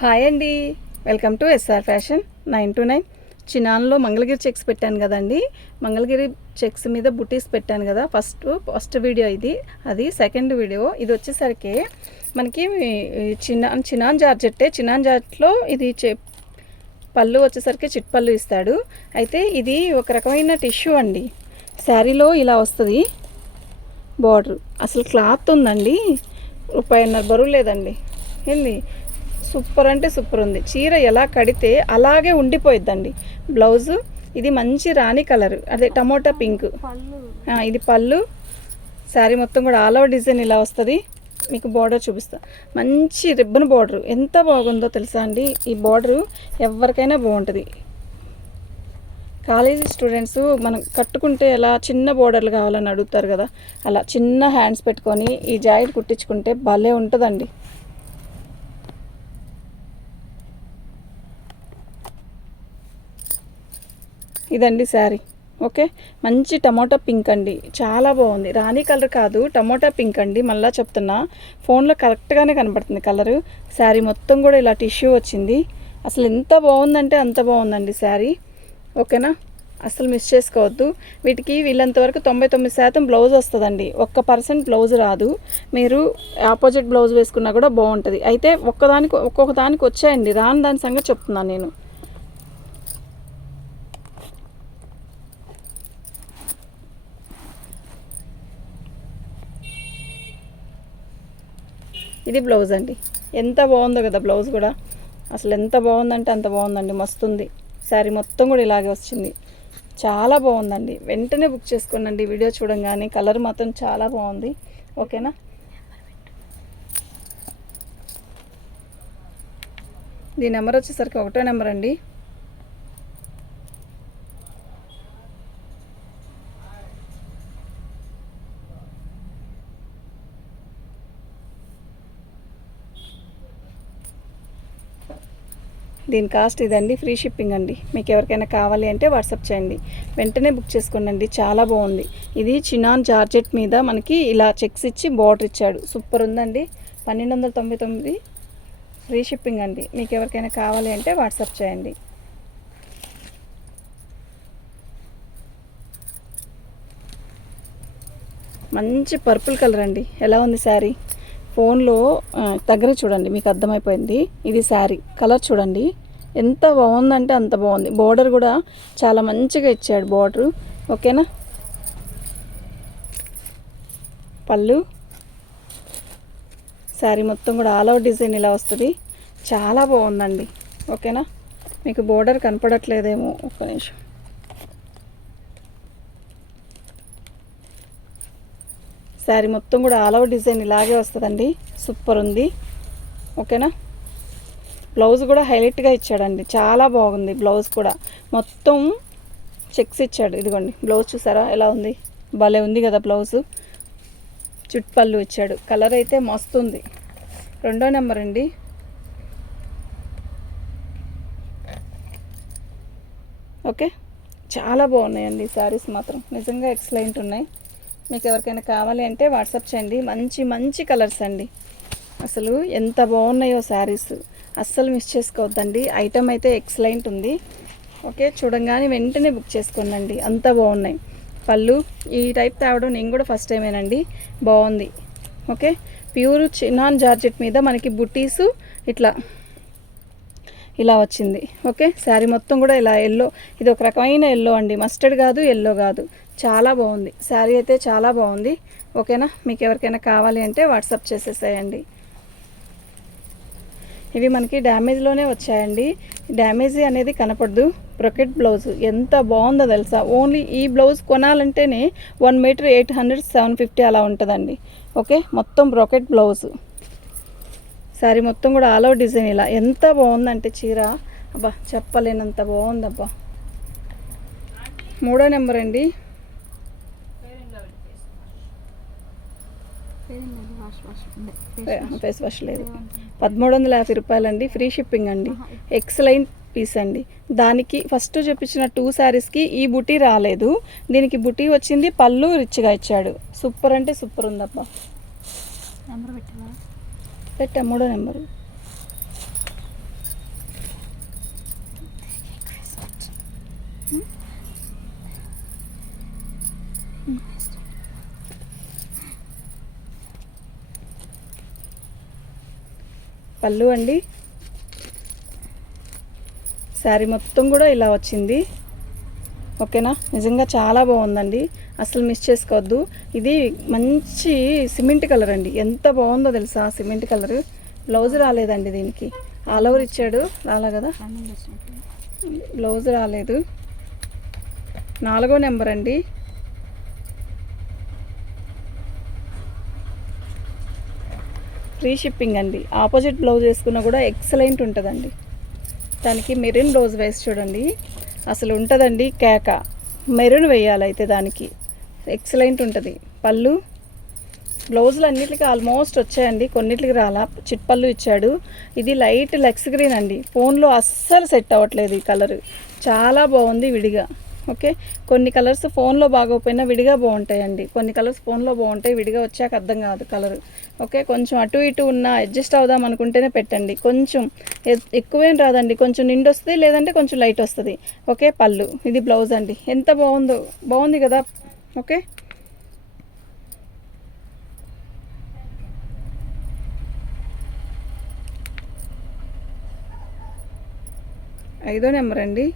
Hi అండి, welcome to S R fashion 929. చినాన్లో Mangalagiri checks పెట్టాను కదండి. మంగళగిరి చెక్స్ మీద బుటీస్ పెట్టాను కదా. ఫస్ట్ వీడియో ఇది. అది సెకండ్ వీడియో. ఇది వచ్చేసరికి మనకి చినాన్ జార్జెట్టే. చినాన్ జార్జెట్లో ఇది పళ్ళు వచ్చేసరికి చిట్ పళ్ళు ఇస్తాడు. అయితే ఇది ఒక రకమైన టిష్యూ అండి. శారీలో ఇలా వస్తుంది బార్డర్. అసలు క్లాత్ ఉందండి, రూపాయన్నర బరువు లేదండి. ఏంది సూపర్ అంటే సూపర్ ఉంది. చీర ఎలా కడితే అలాగే ఉండిపోయిద్దండి. బ్లౌజు ఇది మంచి రాణి కలర్, అదే టమోటా పింక్. ఇది పళ్ళు. శారీ మొత్తం కూడా ఆల్ ఓవర్ డిజైన్ ఇలా వస్తుంది. మీకు బార్డర్ చూపిస్తా. మంచి రిబ్బన్ బార్డర్ ఎంత బాగుందో తెలుసా అండి. ఈ బార్డరు ఎవరికైనా బాగుంటుంది. కాలేజీ స్టూడెంట్స్ మనం కట్టుకుంటే ఎలా చిన్న బోర్డర్లు కావాలని అడుగుతారు కదా, అలా చిన్న హ్యాండ్స్ పెట్టుకొని ఈ జాకెట్ కుట్టించుకుంటే భలే ఉంటుందండి. ఇదండి శారీ. ఓకే, మంచి టమోటా పింక్ అండి, చాలా బాగుంది. రాణి కలర్ కాదు, టమోటా పింక్ అండి. మళ్ళీ చెప్తున్నా, ఫోన్లో కరెక్ట్గానే కనబడుతుంది కలరు. శారీ మొత్తం కూడా ఇలా టిష్యూ వచ్చింది. అసలు ఎంత బాగుందంటే అంత బాగుందండి శారీ. ఓకేనా, అసలు మిస్ చేసుకోవద్దు. వీటికి వీళ్ళంతవరకు 99% బ్లౌజ్ వస్తుందండి. 1% బ్లౌజ్ రాదు. మీరు ఆపోజిట్ బ్లౌజ్ వేసుకున్నా కూడా బాగుంటుంది. అయితే ఒక్కొక్క దానికి వచ్చాయండి, రాని దాని సంగతి చెప్తున్నాను నేను. ఇది బ్లౌజ్ అండి. ఎంత బాగుందో కదా బ్లౌజ్ కూడా. అసలు ఎంత బాగుందంటే అంత బాగుందండి, మస్తుంది. శారీ మొత్తం కూడా ఇలాగే వచ్చింది. చాలా బాగుందండి. వెంటనే బుక్ చేసుకోండి. వీడియో చూడంగానే కలర్ మాత్రం చాలా బాగుంది. ఓకేనా, దీని నెంబర్ వచ్చేసరికి 1వ నెంబర్ అండి. దీని కాస్ట్ ఇదండి, ఫ్రీ షిప్పింగ్ అండి. మీకు ఎవరికైనా కావాలి అంటే వాట్సాప్ చేయండి, వెంటనే బుక్ చేసుకోండి. చాలా బాగుంది. ఇది చినాన్ జార్జెట్ మీద మనకి ఇలా చెక్స్ ఇచ్చి బార్డర్ ఇచ్చాడు. సూపర్ ఉందండి. 1299 ఫ్రీ షిప్పింగ్ అండి. మీకు ఎవరికైనా కావాలి అంటే వాట్సాప్ చేయండి. మంచి పర్పుల్ కలర్ అండి. ఎలా ఉంది శారీ? ఫోన్లో దగ్గర చూడండి, మీకు అర్థమైపోయింది. ఇది శారీ కలర్ చూడండి, ఎంత బాగుందంటే అంత బాగుంది. బార్డర్ కూడా చాలా మంచిగా ఇచ్చాడు బార్డరు. ఓకేనా, పళ్ళు. శారీ మొత్తం కూడా ఆల్ ఓవర్ డిజైన్ ఇలా వస్తుంది. చాలా బాగుందండి. ఓకేనా, మీకు బార్డర్ కనపడట్లేదేమో, ఒక్క నిమిషం. శారీ మొత్తం కూడా ఆల్ ఓవర్ డిజైన్ ఇలాగే వస్తుందండి. సూపర్ ఉంది. ఓకేనా, బ్లౌజ్ కూడా హైలైట్గా ఇచ్చాడండి, చాలా బాగుంది. బ్లౌజ్ కూడా మొత్తం చెక్స్ ఇచ్చాడు. ఇదిగోండి బ్లౌజ్ చూసారా ఎలా ఉంది, భలే ఉంది కదా బ్లౌజు. చుట్పళ్ళు ఇచ్చాడు. కలర్ అయితే మస్తు ఉంది. 2వ నెంబర్ అండి. ఓకే, చాలా బాగున్నాయండి శారీస్ మాత్రం, నిజంగా ఎక్సలెంట్ ఉన్నాయి. మీకు ఎవరికైనా కావాలి అంటే వాట్సాప్ చేయండి. మంచి మంచి కలర్స్ అండి. అసలు ఎంత బాగున్నాయో శారీస్, అస్సలు మిస్ చేసుకోవద్దండి. ఐటమ్ అయితే ఎక్సలెంట్ ఉంది. ఓకే, చూడంగానే వెంటనే బుక్ చేసుకోండి. అంత బాగున్నాయి. పళ్ళు ఈ టైప్ తేవడం నేను కూడా ఫస్ట్ టైమేనండి, బాగుంది. ఓకే, ప్యూర్ చినాన్ జార్జెట్ మీద మనకి బుటీసు ఇలా వచ్చింది. ఓకే, శారీ మొత్తం కూడా ఇలా ఎల్లో, ఇది ఒక రకమైన ఎల్లో అండి, మస్టర్డ్ కాదు, ఎల్లో కాదు. చాలా బాగుంది శారీ అయితే, చాలా బాగుంది. ఓకేనా, మీకు ఎవరికైనా కావాలి అంటే వాట్సాప్ చేసేసేయండి. ఇవి మనకి డ్యామేజ్లోనే వచ్చాయండి. డ్యామేజీ అనేది కనపడదు. బ్రొకెట్ బ్లౌజ్ ఎంత బాగుందో తెలుసా. ఓన్లీ ఈ బ్లౌజ్ కొనాలంటేనే 1 మీటర్ 800 750 అలా ఉంటుందండి. ఓకే, మొత్తం బ్రొకెట్ బ్లౌజ్. శారీ మొత్తం కూడా ఆల్ ఓవర్ డిజైన్ ఇలా ఎంత బాగుందంటే చీర, అబ్బా చెప్పలేనంత బాగుందబ్బా. 3వ నెంబర్ అండి. ఫేస్ వాష్ లేదు. 1350 రూపాయలండి, ఫ్రీ షిప్పింగ్ అండి. ఎక్సలెంట్ పీస్ అండి. దానికి ఫస్ట్ చూపించిన 2 శారీస్కి ఈ బుటీ రాలేదు, దీనికి బుటీ వచ్చింది. పళ్ళు రిచ్గా ఇచ్చాడు. సూపర్ అంటే సూపర్ ఉందబ్బా. పెట్టా 3వ నెంబరు. పళ్ళు అండి. శారీ మొత్తం కూడా ఇలా వచ్చింది. ఓకేనా, నిజంగా చాలా బాగుందండి, అసలు మిస్ చేసుకోవద్దు. ఇది మంచి సిమెంట్ కలర్ అండి, ఎంత బాగుందో తెలుసా సిమెంట్ కలర్. బ్లౌజ్ రాలేదండి దీనికి, ఆల్ ఓవర్ ఇచ్చాడు, రాలే కదా బ్లౌజ్ రాలేదు. 4వ నెంబర్ అండి. ఫ్రీ షిప్పింగ్ అండి. ఆపోజిట్ బ్లౌజ్ వేసుకున్నా కూడా ఎక్సలెంట్ ఉంటుందండి. దానికి మెరూన్ బ్లౌజ్ వేసి చూడండి, అసలు ఉంటుందండి కేక. మెరూన్ వేయాలైతే దానికి ఎక్సలెంట్ ఉంటుంది. పళ్ళు బ్లౌజులు అన్నిటికీ ఆల్మోస్ట్ వచ్చాయండి, కొన్నిటికి రాలా. చిట్పళ్ళు ఇచ్చాడు. ఇది లైట్ లెక్స్ గ్రీన్ అండి, ఫోన్లో అస్సలు సెట్ అవ్వట్లేదు ఈ కలర్, చాలా బాగుంది విడిగా. ఓకే, కొన్ని కలర్స్ ఫోన్లో బాగోపోయినా విడిగా బాగుంటాయండి, కొన్ని కలర్స్ ఫోన్లో బాగుంటాయి, విడిగా వచ్చాక అర్థం కాదు కలర్. ఓకే, కొంచెం అటు ఇటు ఉన్న అడ్జస్ట్ అవుదాం అనుకుంటేనే పెట్టండి. కొంచెం ఎక్కువేం రాదండి, కొంచెం నిండు వస్తుంది, లేదంటే కొంచెం లైట్ వస్తుంది. ఓకే, పళ్ళు. ఇది బ్లౌజ్ అండి, ఎంత బాగుందో, బాగుంది కదా. ఓకే, ఐదో నెంబర్ అండి.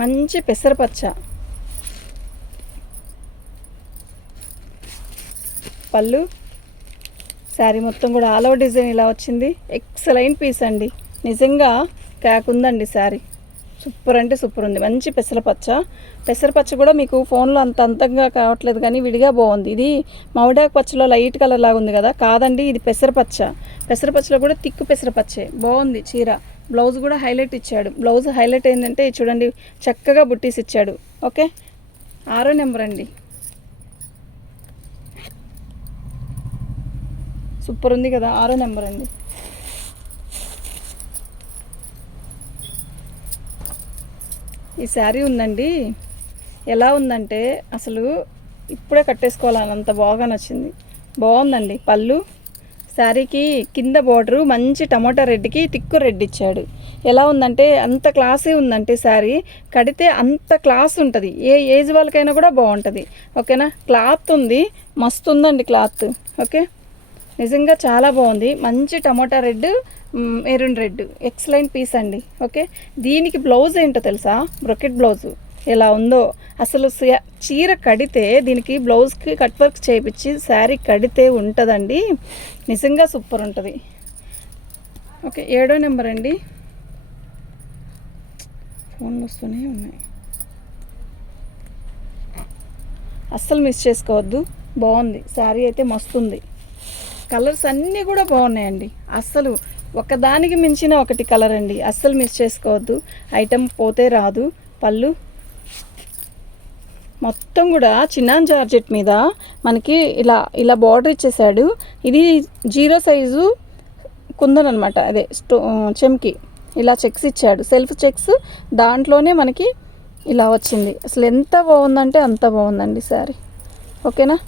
మంచి పెసరపచ్చ, పళ్ళు. శారీ మొత్తం కూడా ఆల్ ఓవర్ డిజైన్ ఇలా వచ్చింది. ఎక్సలెంట్ పీస్ అండి, నిజంగా క్యాక్ ఉందండి శారీ, సూపర్ అంటే సూపర్ ఉంది. మంచి పెసరపచ్చ, పెసరపచ్చ కూడా మీకు ఫోన్లో అంత అంతంగా కావట్లేదు కానీ విడిగా బాగుంది. ఇది మామిడాకు పచ్చలో లైట్ కలర్ లాగా ఉంది కదా, కాదండి ఇది పెసరపచ్చ. పెసరపచ్చలో కూడా తిక్కు పెసరపచ్చే, బాగుంది చీర. బ్లౌజ్ కూడా హైలైట్ ఇచ్చాడు. బ్లౌజ్ హైలైట్ ఏంటంటే చూడండి, చక్కగా బుట్టీస్ ఇచ్చాడు. ఓకే, 6వ నెంబర్ అండి. సూపర్ ఉంది కదా, 6వ నెంబర్ అండి. ఈ శారీ ఉందండి, ఎలా ఉందంటే అసలు ఇప్పుడే కట్టేసుకోవాలని అంత బాగా నచ్చింది, బాగుందండి. పళ్ళు, శారీకి కింద బార్డరు మంచి టమాటా రెడ్కి తిక్కు రెడ్ ఇచ్చాడు. ఎలా ఉందంటే అంత క్లాసీ ఉందంటే శారీ, కడితే అంత క్లాస్ ఉంటుంది, ఏ ఏజ్ వాళ్ళకైనా కూడా బాగుంటుంది. ఓకేనా, క్లాత్ ఉంది, మస్తు ఉందండి క్లాత్. ఓకే, నిజంగా చాలా బాగుంది. మంచి tomato red, maroon red, excellent piece అండి. ఓకే, దీనికి బ్లౌజ్ ఏంటో తెలుసా, బ్రొకెట్ బ్లౌజు ఎలా ఉందో అసలు. చీర కడితే దీనికి బ్లౌజ్కి కట్ వర్క్ చేయించి శారీ కడితే ఉంటుందండి, నిజంగా సూపర్ ఉంటుంది. ఓకే, 7వ నెంబర్ అండి. ఫోన్లు వస్తూనే ఉన్నాయి, అస్సలు మిస్ చేసుకోవద్దు, బాగుంది శారీ అయితే మస్తుంది. కలర్స్ అన్నీ కూడా బాగున్నాయండి, అస్సలు ఒకదానికి మించిన ఒకటి కలర్ అండి, అస్సలు మిస్ చేసుకోవద్దు. ఐటెం పోతే రాదు. పళ్ళు మొత్తం కూడా చిన్నాన్ జార్జెట్ మీద మనకి ఇలా ఇలా బార్డర్ ఇచ్చేసాడు. ఇది 0 సైజు కుందన్ అనమాట, అదే చెమ్కి ఇలా చెక్స్ ఇచ్చాడు, సెల్ఫ్ చెక్స్, దాంట్లోనే మనకి ఇలా వచ్చింది. అసలు ఎంత బాగుందంటే అంత బాగుందండి శారీ. ఓకేనా,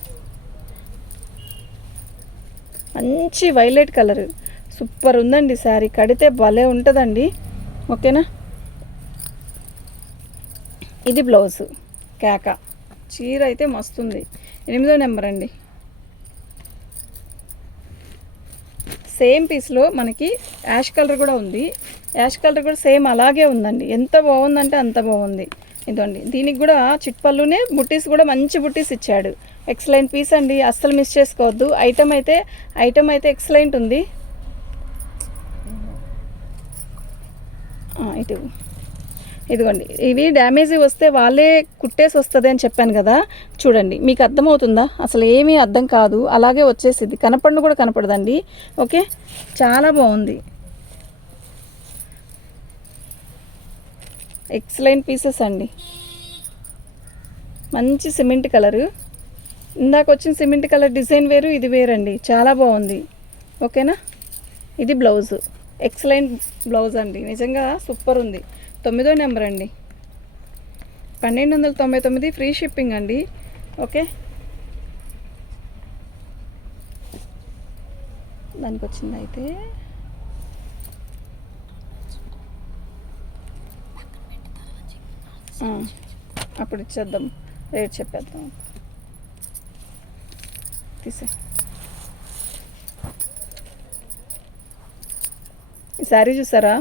మంచి వైలెట్ కలర్, సూపర్ ఉందండి శారీ, కడితే భలే ఉంటుందండి. ఓకేనా, ఇది బ్లౌజ్ కేక, చీర అయితే మస్తుంది. 8వ నెంబర్ అండి. సేమ్ పీస్లో మనకి యాష్ కలర్ కూడా ఉంది, యాష్ కలర్ కూడా సేమ్ అలాగే ఉందండి, ఎంత బాగుందంటే అంత బాగుంది. ఇదండి, దీనికి కూడా చిట్పల్లునే బుట్టీస్ కూడా మంచి బుట్టీస్ ఇచ్చాడు. ఎక్సలెంట్ పీస్ అండి, అస్సలు మిస్ చేసుకోవద్దు. ఐటమ్ అయితే ఎక్సలెంట్ ఉంది. ఇదిగోండి, ఇవి డ్యామేజీ వస్తే వాళ్ళే కుట్టేసి వస్తుంది అని చెప్పాను కదా, చూడండి మీకు అర్థమవుతుందా, అసలు ఏమీ అర్థం కాదు, అలాగే వచ్చేసింది, కనపడను కూడా కనపడదండి. ఓకే, చాలా బాగుంది, ఎక్సలెంట్ పీసెస్ అండి. మంచి సిమెంట్ కలరు, ఇందాక వచ్చిన సిమెంట్ కలర్ డిజైన్ వేరు, ఇది వేరండి, చాలా బాగుంది. ఓకేనా, ఇది బ్లౌజు, ఎక్సలెంట్ బ్లౌజ్ అండి, నిజంగా సూపర్ ఉంది. 9వ నెంబర్ అండి. 1299 ఫ్రీ షిప్పింగ్ అండి. ఓకే, దానికి వచ్చింది అయితే అప్పుడు ఇచ్చేద్దాం, రేట్ చెప్పేద్దాం. తీసే ఈ శారీ చూసారా,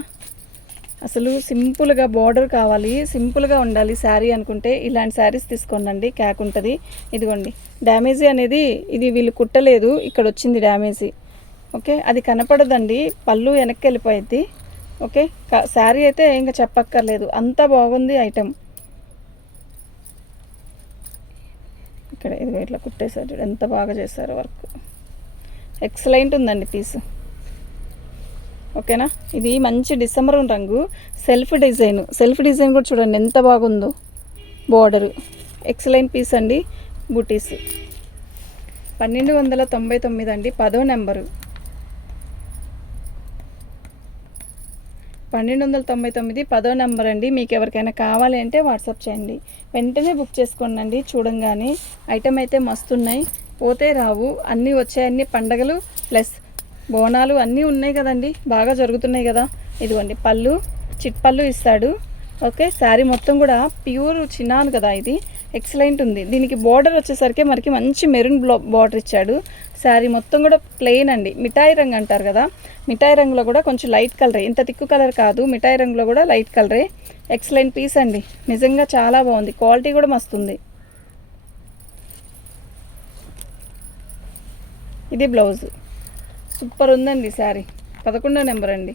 అసలు సింపుల్గా బార్డర్ కావాలి, సింపుల్గా ఉండాలి శారీ అనుకుంటే ఇలాంటి శారీస్ తీసుకోండి, క్యాక్ ఉంటుంది. ఇదిగోండి డ్యామేజీ అనేది ఇది వీళ్ళు కుట్టలేదు, ఇక్కడ వచ్చింది డ్యామేజీ. ఓకే, అది కనపడదండి, పళ్ళు వెనక్కి వెళ్ళిపోయిద్ది. ఓకే, శారీ అయితే ఇంకా చెప్పక్కర్లేదు, అంత బాగుంది ఐటెం. ఇక్కడ ఇది ఇట్లా కుట్టేశారు, ఎంత బాగా చేశారు వర్క్, ఎక్సలెంట్ ఉందండి పీస్. ఓకేనా, ఇది మంచి డిసెంబర్ రంగు, సెల్ఫ్ డిజైన్ కూడా చూడండి ఎంత బాగుందో, బోర్డరు ఎక్సలెంట్ పీస్ అండి. బూటీస్ 1299 అండి, 10వ నెంబరు 1299, 10వ నెంబర్ అండి. మీకు ఎవరికైనా కావాలి అంటే వాట్సాప్ చేయండి, వెంటనే బుక్ చేసుకోండి. చూడంగానే ఐటెం అయితే మస్తున్నాయి, పోతే రావు, అన్నీ వచ్చాయి, అన్ని పండగలు ప్లస్ బోనాలు అన్నీ ఉన్నాయి కదండి, బాగా జరుగుతున్నాయి కదా. ఇదిగోండి పళ్ళు, చిట్ పళ్ళు ఇస్తాడు. ఓకే, శారీ మొత్తం కూడా ప్యూర్ చిన్నాను కదా, ఇది ఎక్సలెంట్ ఉంది. దీనికి బార్డర్ వచ్చేసరికి మనకి మంచి మెరూన్ బార్డర్ ఇచ్చాడు. శారీ మొత్తం కూడా ప్లెయిన్ అండి, మిఠాయి రంగు అంటారు కదా, మిఠాయి రంగులో కూడా కొంచెం లైట్ కలరే, ఇంత తిక్కు కలర్ కాదు, మిఠాయి రంగులో కూడా లైట్ కలరే. ఎక్సలెంట్ పీస్ అండి, నిజంగా చాలా బాగుంది, క్వాలిటీ కూడా మస్తుంది. ఇది బ్లౌజ్, సూపర్ ఉందండి శారీ, 11వ నెంబర్ అండి.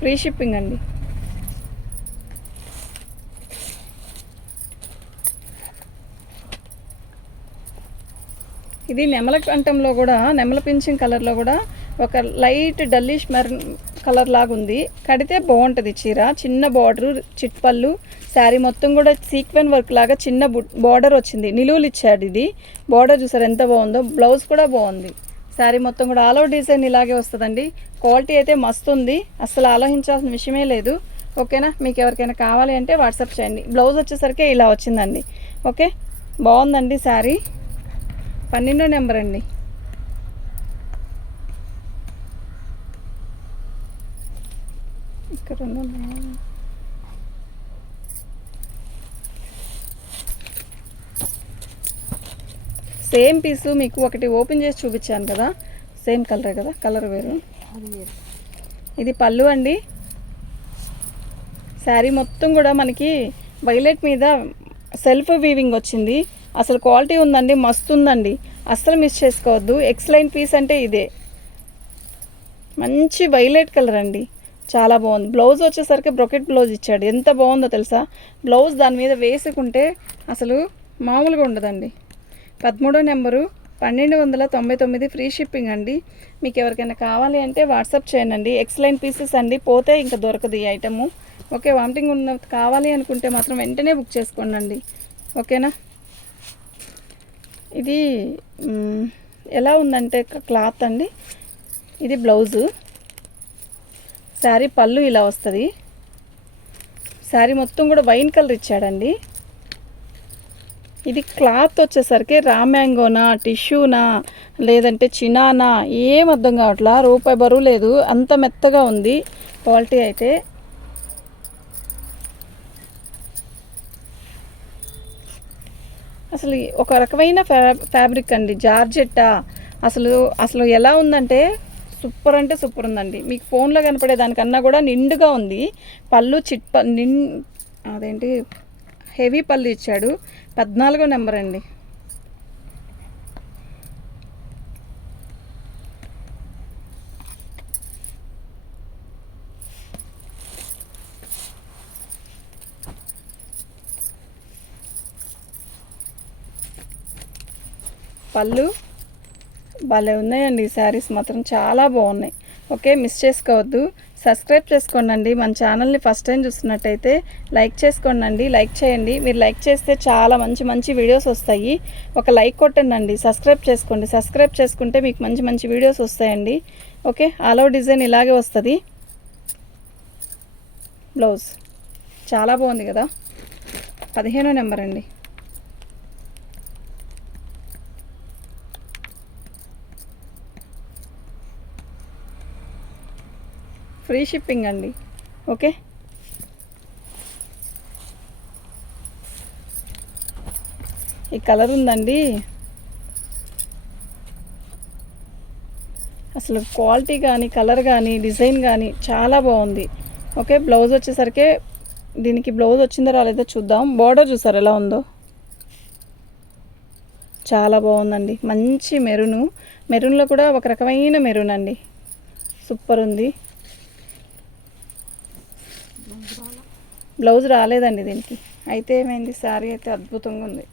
ఫ్రీ షిప్పింగ్ అండి. ఇది నెమల కంఠంలో కూడా, నెమల పింఛింగ్ కలర్లో కూడా ఒక లైట్ డల్లిష్ మెరూన్ కలర్ లాగా ఉంది, కడితే బాగుంటుంది చీర. చిన్న బార్డరు, చిట్పళ్ళు, శారీ మొత్తం కూడా సీక్వెన్ వర్క్ లాగా చిన్న బార్డర్ వచ్చింది, నిలువులు ఇచ్చాడు. ఇది బార్డర్ చూసారు ఎంత బాగుందో, బ్లౌజ్ కూడా బాగుంది. శారీ మొత్తం కూడా ఆల్ ఓవర్ డిజైన్ ఇలాగే వస్తుందండి, క్వాలిటీ అయితే మస్తు ఉంది, అసలు ఆలోచించాల్సిన విషయమే లేదు. ఓకేనా, మీకు ఎవరికైనా కావాలి అంటే వాట్సాప్ చేయండి. బ్లౌజ్ వచ్చేసరికి ఇలా వచ్చిందండి. ఓకే, బాగుందండి శారీ. 12వ నెంబర్ అండి. ఇక్కడ సేమ్ పీసు మీకు ఒకటి ఓపెన్ చేసి చూపించాను కదా, సేమ్ కలరే కదా, కలర్ వేరు. ఇది పళ్ళు అండి. శారీ మొత్తం కూడా మనకి వైలెట్ మీద సెల్ఫ్ వీవింగ్ వచ్చింది, అసలు క్వాలిటీ ఉందండి, మస్తు ఉందండి, అస్సలు మిస్ చేసుకోవద్దు. ఎక్సలెంట్ పీస్ అంటే ఇదే, మంచి వైలెట్ కలర్ అండి, చాలా బాగుంది. బ్లౌజ్ వచ్చేసరికి బ్రొకెట్ బ్లౌజ్ ఇచ్చాడు, ఎంత బాగుందో తెలుసా. బ్లౌజ్ దాని మీద వేసుకుంటే అసలు మామూలుగా ఉండదండి. 13వ నెంబరు 1299, ఫ్రీ షిప్పింగ్ అండి. మీకు ఎవరికైనా కావాలి అంటే వాట్సాప్ చేయండి. ఎక్సలెంట్ పీసెస్ అండి, పోతే ఇంకా దొరకదు ఈ ఐటము. ఓకే, వామిటింగ్ ఉన్న కావాలి అనుకుంటే మాత్రం వెంటనే బుక్ చేసుకోండి. ఓకేనా, ఇది ఎలా ఉందంటే క్లాత్ అండి, ఇది బ్లౌజు, శారీ పళ్ళు ఇలా వస్తుంది. శారీ మొత్తం కూడా వైన్ కలర్ ఇచ్చాడండి. ఇది క్లాత్ వచ్చేసరికి రా మ్యాంగోనా, టిష్యూనా, లేదంటే చినానా, ఏం అర్థం కావట్లా, రూపాయి బరువు లేదు, అంత మెత్తగా ఉంది క్వాలిటీ అయితే. అసలు ఒక రకమైన ఫ్యాబ్రిక్ అండి, జార్జెట్టా, అసలు ఎలా ఉందంటే సూపర్ అంటే సూపర్ ఉందండి. మీకు ఫోన్లో కనపడే దానికన్నా కూడా నిండుగా ఉంది. పళ్ళు అదేంటి హెవీ పళ్ళు ఇచ్చాడు. 14వ నెంబర్ అండి. పళ్ళు భలే ఉన్నాయండి, శారీస్ మాత్రం చాలా బాగున్నాయి. ఓకే, మిస్ చేసుకోవద్దు, సబ్స్క్రైబ్ చేసుకోండి. మన ఛానల్ని ఫస్ట్ టైం చూస్తున్నట్టయితే లైక్ చేసుకోండి, లైక్ చేయండి. మీరు లైక్ చేస్తే చాలా మంచి మంచి వీడియోస్ వస్తాయి. ఒక లైక్ కొట్టండి, సబ్స్క్రైబ్ చేసుకోండి. సబ్స్క్రైబ్ చేసుకుంటే మీకు మంచి మంచి వీడియోస్ వస్తాయండి. ఓకే, ఆల్ ఓవర్ డిజైన్ ఇలాగే వస్తుంది. బ్లౌజ్ చాలా బాగుంది కదా, 15వ నెంబర్ అండి. ఫ్రీ షిప్పింగ్ అండి. ఓకే, ఈ కలర్ ఉందండి, అసలు క్వాలిటీ కానీ కలర్ కానీ డిజైన్ కానీ చాలా బాగుంది. ఓకే, బ్లౌజ్ వచ్చేసరికి దీనికి బ్లౌజ్ వచ్చిందో రాలేదో చూద్దాం. బార్డర్ చూసారు ఎలా ఉందో, చాలా బాగుందండి. మంచి మెరూన్లో కూడా ఒక రకమైన మెరూన్ అండి, సూపర్ ఉంది. బ్లౌజ్ రాలేదండి దీనికి. అయితే ఏమైంది, శారీ అయితే అద్భుతంగా ఉంది.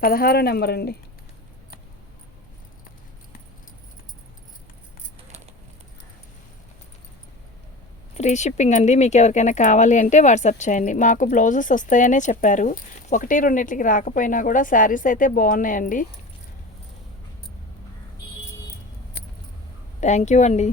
16 నెంబర్ అండి. ఫ్రీ షిప్పింగ్ అండి. మీకు ఎవరికైనా కావాలి అంటే వాట్సాప్ చేయండి. మాకు బ్లౌజెస్ వస్తాయనే చెప్పారు. 1-2 రాకపోయినా కూడా శారీస్ అయితే బాగున్నాయండి. థ్యాంక్ యూ అండి.